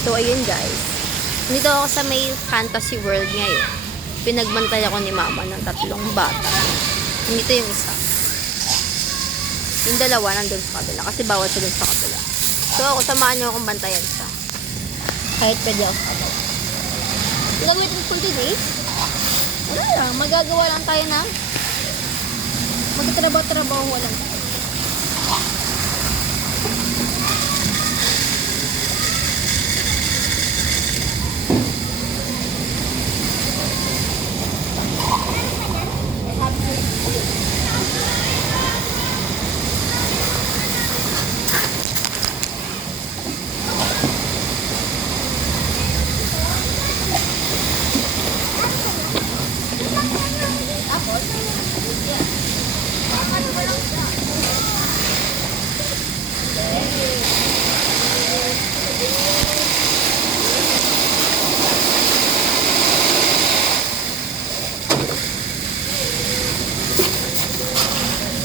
So, ayun guys. Dito ako sa may fantasy world ngayon. Pinagbantay ako ni mama ng 3 bata. Dito yung isa. Yung dalawa nandun sa kabila. Kasi bawal siya dun sa kabila. So, ako samahan niyo akong bantayan siya. Kahit pwede ako sa kabila. Gagawin ko for today? Wala lang. Magagawa lang tayo ng magtatrabaho-trabaho lang tayo.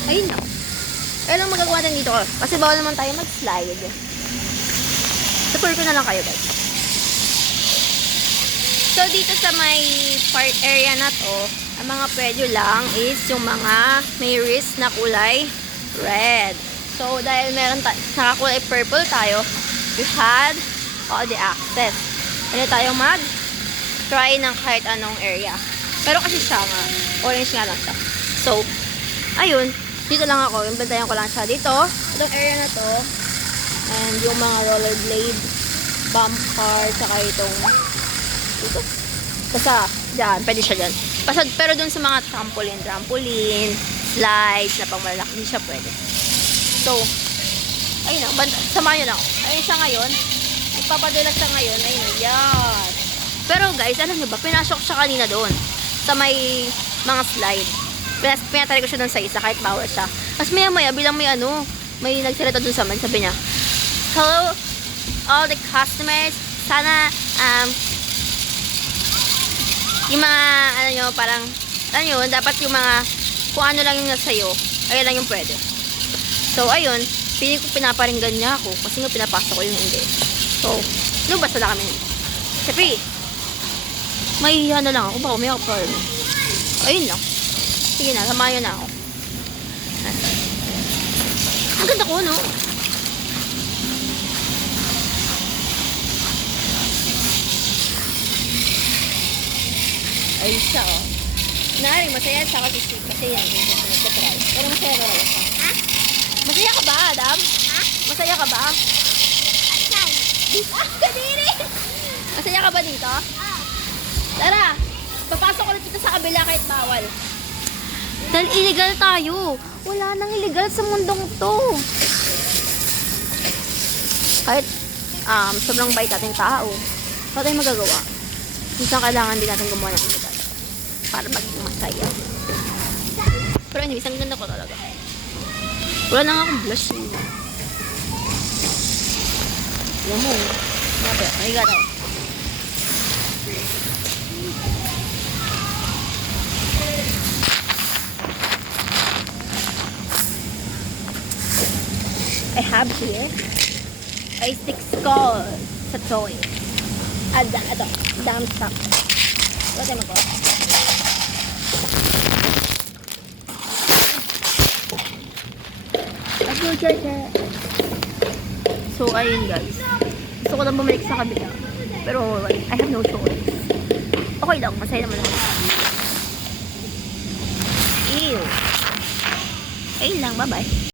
Ayun na. Kaya lang magagawa natin dito. Kasi bawal naman tayo mag-slide. Support ko na lang kayo guys. So dito sa may park area na to, ang mga pwede lang is yung mga may wrist na kulay red. So dahil meron nakakulay purple tayo, we had all the access. Pwede tayo mag-try ng kahit anong area. Pero kasi siya nga, orange nga lang siya. So, ayun. Dito lang ako, yung bantayan ko lang siya dito. Itong area na to. And yung mga rollerblade, bumper, saka itong dito. Basta, dyan, pwede siya dyan. Basta, pero dun sa mga trampoline, slides, na pang malalaki, hindi siya pwede. So, ayun na, samahan nyo lang ako. Ayun siya ngayon, nagpapadulag siya ngayon, ayun na, yan. Pero guys, alam nyo ba, pinasok siya kanina doon, sa may mga slide. Pinatry ko siya dun sa isa kahit bawal siya. Tapos maya bilang may nagsalita dun sa man, sabi niya, hello all the customers, sana yung mga parang dapat yung mga kung ano lang yung nasayo, ayun lang yung pwede. So ayun, piling ko pinaparinggan niya ako kasi nga pinapasok ko yung hindi. So lumabas na kami. Siyempre mahihiya na lang ako, baka may problem. Ayun lang. Sige na, samahan na ako. Ang ganda ko, no? Ayun siya, oh. Nari, masaya siya kasi sweet. Kasi yan, hindi ko nagtatry. Pero masaya ka rin. Ha? Masaya ka ba, Adam? Ha? Masaya ka ba? Saan? Dito? Kadiri! Masaya ka ba dito? Ah. Tara! Papasok ulit dito sa kabila kahit bawal. Dahil illegal tayo. Wala nang illegal sa mundong to. Kahit sobrang bait natin tao, wala tayong magagawa. Minsan kailangan din natin gumawa ng illegal para maging masaya. Pero anyways, ang ganda ko talaga. Wala na nga akong blush. Alam mo, may gata. I have here a 6 skull sa toy. Ito, damn stuff. Wala tayo magawa. Let's go, Georgia. So, ayun guys. Gusto ko lang bumalik sa kabila. Pero, I have no choice. Okay lang, masaya naman ako. Ew. Ayun lang, bye-bye.